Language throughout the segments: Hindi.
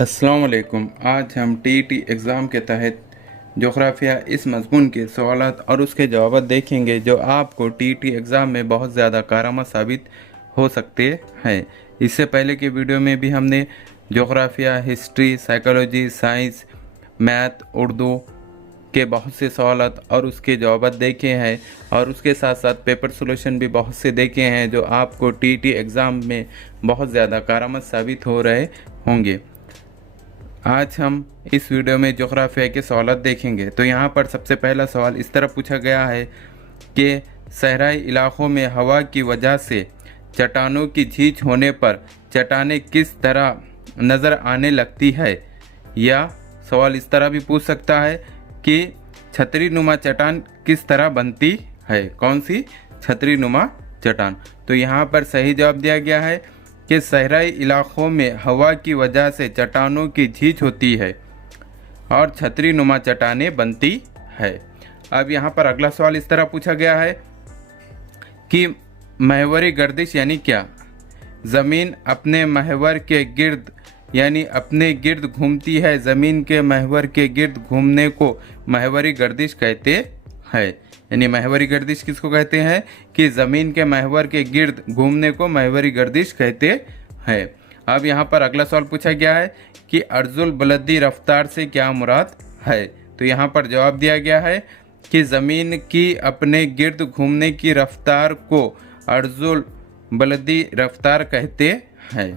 अस्सलाम वालेकुम। आज हम टीईटी एग्ज़ाम के तहत जोग्राफिया इस मज़मून के सवालात और उसके जवाब देखेंगे जो आपको टीईटी एग्ज़ाम में बहुत ज़्यादा कारआमद साबित हो सकते हैं। इससे पहले के वीडियो में भी हमने जोग्राफिया, history, psychology, science, maths, Urdu के बहुत से सवालात और उसके जवाब देखे हैं और उसके साथ साथ पेपर सोल्यूशन भी बहुत से देखे हैं जो आपको टीईटी एग्ज़ाम में बहुत ज़्यादा कारआमद साबित हो रहे होंगे। आज हम इस वीडियो में जोग्राफिया के सवाल देखेंगे। तो यहाँ पर सबसे पहला सवाल इस तरह पूछा गया है कि सहराई इलाकों में हवा की वजह से चट्टानों की झींच होने पर चट्टानें किस तरह नज़र आने लगती है। या सवाल इस तरह भी पूछ सकता है कि छतरी नुमा चट्टान किस तरह बनती है। कौन सी छतरी नुमा चट्टान। तो यहाँ पर सही जवाब दिया गया है कि सहराई इलाकों में हवा की वजह से चट्टानों की झींच होती है और छतरी नुमा चट्टानें बनती है। अब यहाँ पर अगला सवाल इस तरह पूछा गया है कि महवरी गर्दिश यानी क्या। ज़मीन अपने महवर के गिर्द यानी अपने गिर्द घूमती है। ज़मीन के महवर के गिर्द घूमने को महवरी गर्दिश कहते हैं। यानी महवरी गर्दिश किसको कहते हैं कि ज़मीन के महवर के गिर्द घूमने को महवरी गर्दिश कहते हैं। अब यहाँ पर अगला सवाल पूछा गया है कि अर्जुल बलदी रफ्तार से क्या मुराद है। तो यहाँ पर जवाब दिया गया है कि ज़मीन की अपने गिर्द घूमने की रफ्तार को अर्जुल बलदी रफ्तार कहते हैं।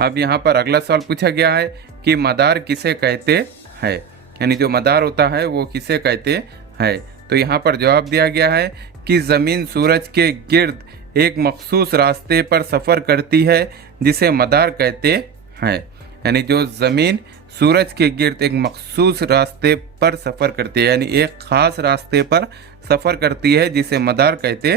अब यहाँ पर अगला सवाल पूछा गया है कि मदार किसे कहते हैं। यानी जो मदार होता है वो किसे कहते हैं। तो यहाँ पर जवाब दिया गया है कि ज़मीन सूरज के गिर्द एक मखसूस रास्ते पर सफ़र करती है जिसे मदार कहते हैं। यानी जो ज़मीन सूरज के गिर्द एक मखसूस रास्ते पर सफ़र करती है यानी एक ख़ास रास्ते पर सफ़र करती है जिसे मदार कहते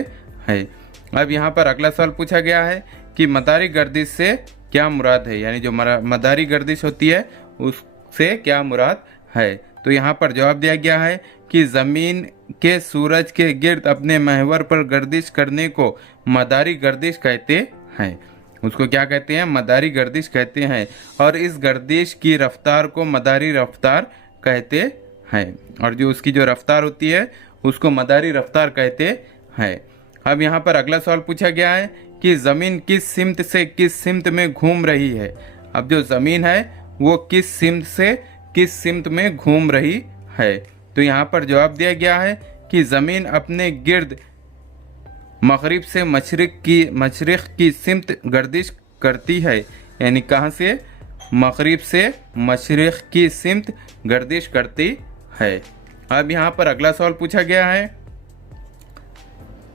हैं। अब यहाँ पर अगला सवाल पूछा गया है कि मदारी गर्दिश से क्या मुराद है। यानी जो मदारी गर्दिश होती है उससे क्या मुराद है। तो यहाँ पर जवाब दिया गया है कि ज़मीन के सूरज के गिर्द अपने महवर पर गर्दिश करने को मदारी गर्दिश कहते हैं। उसको क्या कहते हैं, मदारी गर्दिश कहते हैं। और इस गर्दिश की रफ्तार को मदारी रफ्तार कहते हैं। और जो उसकी जो रफ्तार होती है उसको मदारी रफ्तार कहते हैं। अब यहाँ पर अगला सवाल पूछा गया है कि ज़मीन किस सिमत से किस सिमत में घूम रही है। अब जो ज़मीन है वो किस सिमत से किस सिमत में घूम रही है। तो यहाँ पर जवाब दिया गया है कि ज़मीन अपने गिर्द मगरिब से मशरिक़ की सिमत गर्दिश करती है। यानी कहाँ से, मगरिब से मशरिक़ की सिमत गर्दिश करती है। अब यहाँ पर अगला सवाल पूछा गया है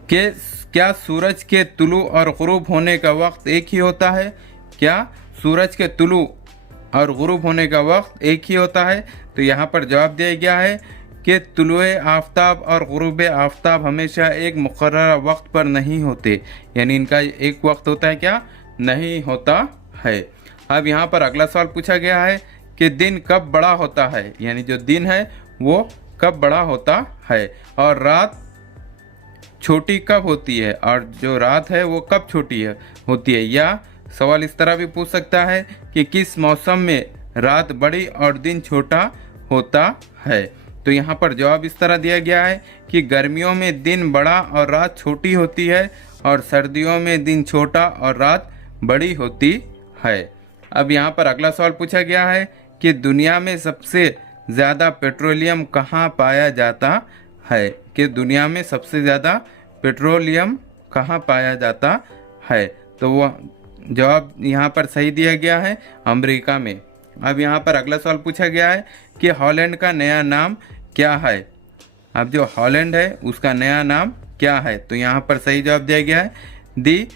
कि क्या सूरज के तुलू और गुरूब होने का वक्त एक ही होता है। क्या सूरज के तुलू और गुरूब होने का वक्त एक ही होता है। तो यहाँ पर जवाब दिया गया है कि तुलुए आफ्ताब और गुरूब आफ्ताब हमेशा एक मुकर्रर वक्त पर नहीं होते। यानी इनका एक वक्त होता है क्या, नहीं होता है। अब यहाँ पर अगला सवाल पूछा गया है कि दिन कब बड़ा होता है। यानी जो दिन है वो कब बड़ा होता है और रात छोटी कब होती है और जो रात है वो कब छोटी होती है। या सवाल इस तरह भी पूछ सकता है कि किस मौसम में रात बड़ी और दिन छोटा होता है। तो यहाँ पर जवाब इस तरह दिया गया है कि गर्मियों में दिन बड़ा और रात छोटी होती है और सर्दियों में दिन छोटा और रात बड़ी होती है। अब यहाँ पर अगला सवाल पूछा गया है कि दुनिया में सबसे ज़्यादा पेट्रोलियम कहाँ पाया जाता है। कि दुनिया में सबसे ज़्यादा पेट्रोलियम कहाँ पाया जाता है। तो वो जवाब यहाँ पर सही दिया गया है, अमेरिका में। अब यहाँ पर अगला सवाल पूछा गया है कि हॉलैंड का नया नाम क्या है। अब जो हॉलैंड है उसका नया नाम क्या है। तो यहाँ पर सही जवाब दिया गया है दी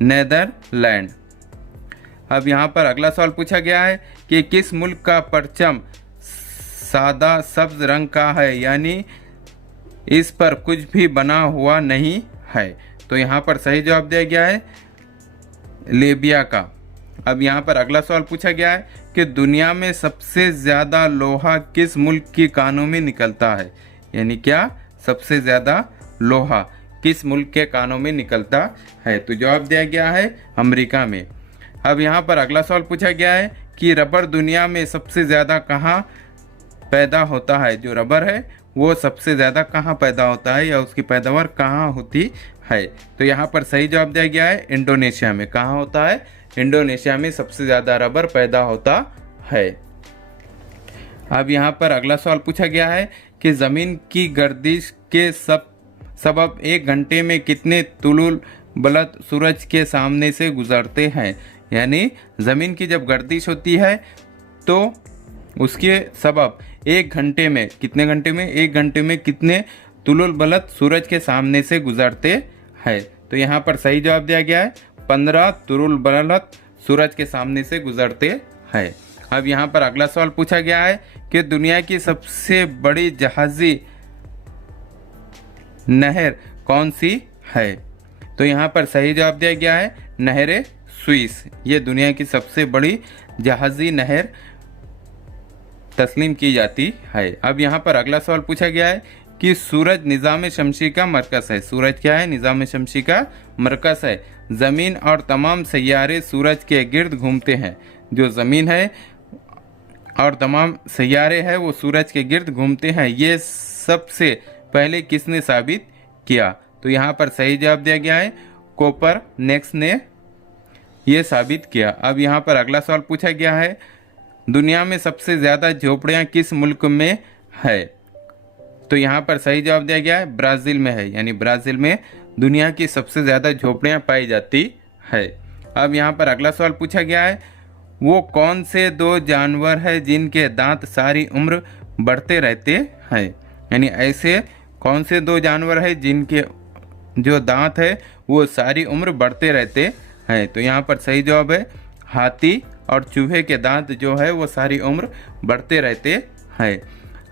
नेदरलैंड। अब यहाँ पर अगला सवाल पूछा गया है कि किस मुल्क का परचम सादा सब्ज रंग का है। यानी इस पर कुछ भी बना हुआ नहीं है। तो यहाँ पर सही जवाब दिया गया है लीबिया का। अब यहाँ पर अगला सवाल पूछा गया है कि दुनिया में सबसे ज़्यादा लोहा किस मुल्क की कानों में निकलता है। यानी क्या, सबसे ज़्यादा लोहा किस मुल्क के कानों में निकलता है। तो जवाब दिया गया है अमेरिका में। अब यहाँ पर अगला सवाल पूछा गया है कि रबर दुनिया में सबसे ज़्यादा कहाँ पैदा होता है। जो रबर है वो सबसे ज़्यादा कहाँ पैदा होता है या उसकी पैदावार कहाँ होती है। तो यहाँ पर सही जवाब दिया गया है इंडोनेशिया में। कहाँ होता है? इंडोनेशिया में सबसे ज़्यादा रबर पैदा होता है। अब यहाँ पर अगला सवाल पूछा गया है कि ज़मीन की गर्दिश के सबब 1 घंटे में कितने तुलुल बलद सूरज के सामने से गुजरते हैं। यानी ज़मीन की जब गर्दिश होती है तो उसके सबब 1 घंटे में, कितने घंटे में? 1 घंटे में कितने तुलुल बलद सूरज के सामने से गुजरते हैं। तो यहाँ पर सही जवाब दिया गया है 15 तुलुल बलद सूरज के सामने से गुजरते हैं। अब यहाँ पर अगला सवाल पूछा गया है कि दुनिया की सबसे बड़ी जहाजी नहर कौन सी है। तो यहाँ पर सही जवाब दिया गया है नहर स्विस। ये दुनिया की सबसे बड़ी जहाजी नहर तस्लीम की जाती है। अब यहाँ पर अगला सवाल पूछा गया है कि सूरज निज़ाम शमसी का मरकज़ है। सूरज क्या है? निज़ाम शमसी का मरकज़ है। ज़मीन और तमाम सैयारे सूरज के गिर्द घूमते हैं। जो ज़मीन है और तमाम सैयारे हैं वो सूरज के गिर्द घूमते हैं। ये सबसे पहले किसने साबित किया? तो यहाँ पर सही जवाब दिया गया है कोपरनिकस ने ये साबित किया। अब यहाँ पर अगला सवाल पूछा गया है दुनिया में सबसे ज़्यादा झोपड़ियाँ किस मुल्क में है। तो यहाँ पर सही जवाब दिया गया है ब्राज़ील में है। यानी ब्राज़ील में दुनिया की सबसे ज़्यादा झोपड़ियाँ पाई जाती है। अब यहाँ पर अगला सवाल पूछा गया है वो कौन से 2 जानवर हैं जिनके दांत सारी उम्र बढ़ते रहते हैं। यानी ऐसे कौन से 2 जानवर हैं जिनके जो दांत है वो सारी उम्र बढ़ते रहते हैं। तो यहाँ पर सही जवाब है हाथी और चूहे के दांत जो है वो सारी उम्र बढ़ते रहते हैं।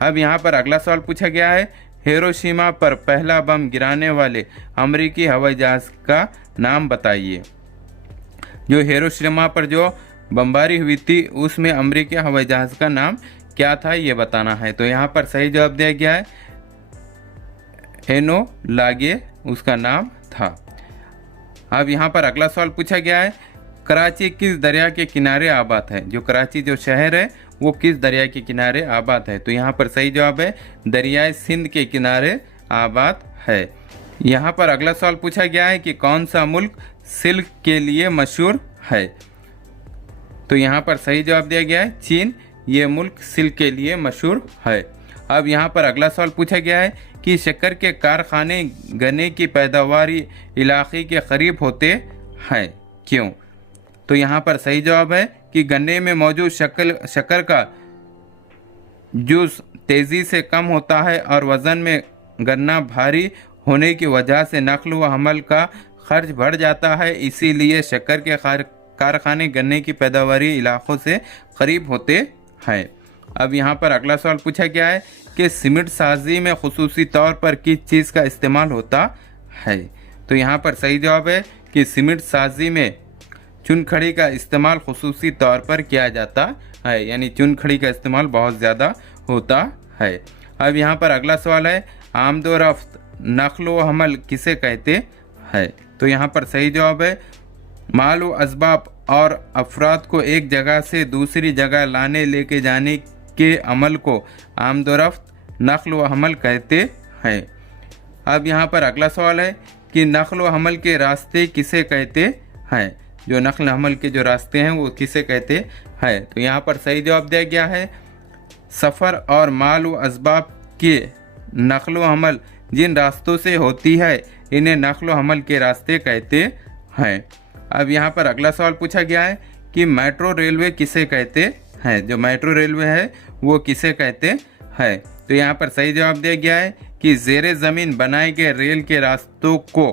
अब यहाँ पर अगला सवाल पूछा गया है हिरोशिमा पर पहला बम गिराने वाले अमेरिकी हवाई जहाज़ का नाम बताइए। जो हिरोशिमा पर जो बमबारी हुई थी उसमें अमेरिकी हवाई जहाज़ का नाम क्या था ये बताना है। तो यहाँ पर सही जवाब दिया गया है एनोलागे उसका नाम था। अब यहाँ पर अगला सवाल पूछा गया है कराची किस दरिया के किनारे आबाद है। जो कराची जो शहर है वो किस दरिया के किनारे आबाद है। तो यहाँ पर सही जवाब है दरियाए सिंध के किनारे आबाद है। यहाँ पर अगला सवाल पूछा गया है कि कौन सा मुल्क सिल्क के लिए मशहूर है। तो यहाँ पर सही जवाब दिया गया है चीन। ये मुल्क सिल्क के लिए मशहूर है। अब यहाँ पर अगला सवाल पूछा गया है कि शक्कर के कारखाने गन्ने की पैदावारी इलाके के करीब होते हैं, क्यों? तो यहाँ पर सही जवाब है कि गन्ने में मौजूद शक्कर का जूस तेज़ी से कम होता है और वज़न में गन्ना भारी होने की वजह से नकल व हमल का खर्च बढ़ जाता है। इसीलिए शक्कर के कारखाने गन्ने की पैदावारी इलाकों से करीब होते हैं। अब यहाँ पर अगला सवाल पूछा गया है कि सीमेंट साजी में खुसूसी तौर पर किस चीज़ का इस्तेमाल होता है। तो यहाँ पर सही जवाब है कि सीमेंट साजी में चुनखड़ी का इस्तेमाल खुसूसी तौर पर किया जाता है। यानी चुनखड़ी का इस्तेमाल बहुत ज़्यादा होता है। अब यहाँ पर अगला सवाल है आमदोरफ्त नकल व हमल किसे कहते हैं। तो यहाँ पर सही जवाब है माल व असबाब और अफराद को एक जगह से दूसरी जगह लाने लेके जाने के अमल को आमदोरफ्त नकल व हमल कहते हैं। अब यहाँ पर अगला सवाल है कि नकल व हमल के रास्ते किसे कहते हैं। जो नकल हमल के जो रास्ते हैं वो किसे कहते हैं। तो यहाँ पर सही जवाब दिया गया है सफ़र और माल व असबाब के नकल व हमल जिन रास्तों से होती है इन्हें नकल व हमल के रास्ते कहते हैं। अब यहाँ पर अगला सवाल पूछा गया है कि मेट्रो रेलवे किसे कहते हैं। जो मेट्रो रेलवे है वो किसे कहते हैं। तो यहाँ पर सही जवाब दिया गया है कि ज़ेरे ज़मीन बनाए गए रेल के रास्तों को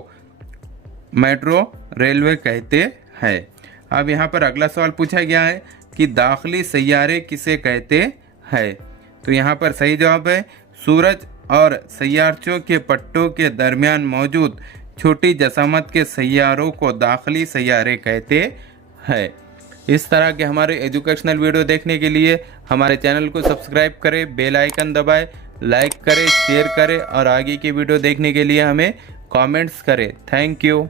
मेट्रो रेलवे कहते हैं। अब यहाँ पर अगला सवाल पूछा गया है कि दाखिली सैयारे किसे कहते हैं। तो यहाँ पर सही जवाब है सूरज और सैयारचों के पट्टों के दरमियान मौजूद छोटी जसामत के सैयारों को दाखिली सैयारे कहते हैं। इस तरह के हमारे एजुकेशनल वीडियो देखने के लिए हमारे चैनल को सब्सक्राइब करें, बेल आइकन दबाएं, लाइक करें, शेयर करें और आगे की वीडियो देखने के लिए हमें कमेंट्स करें। Thank you.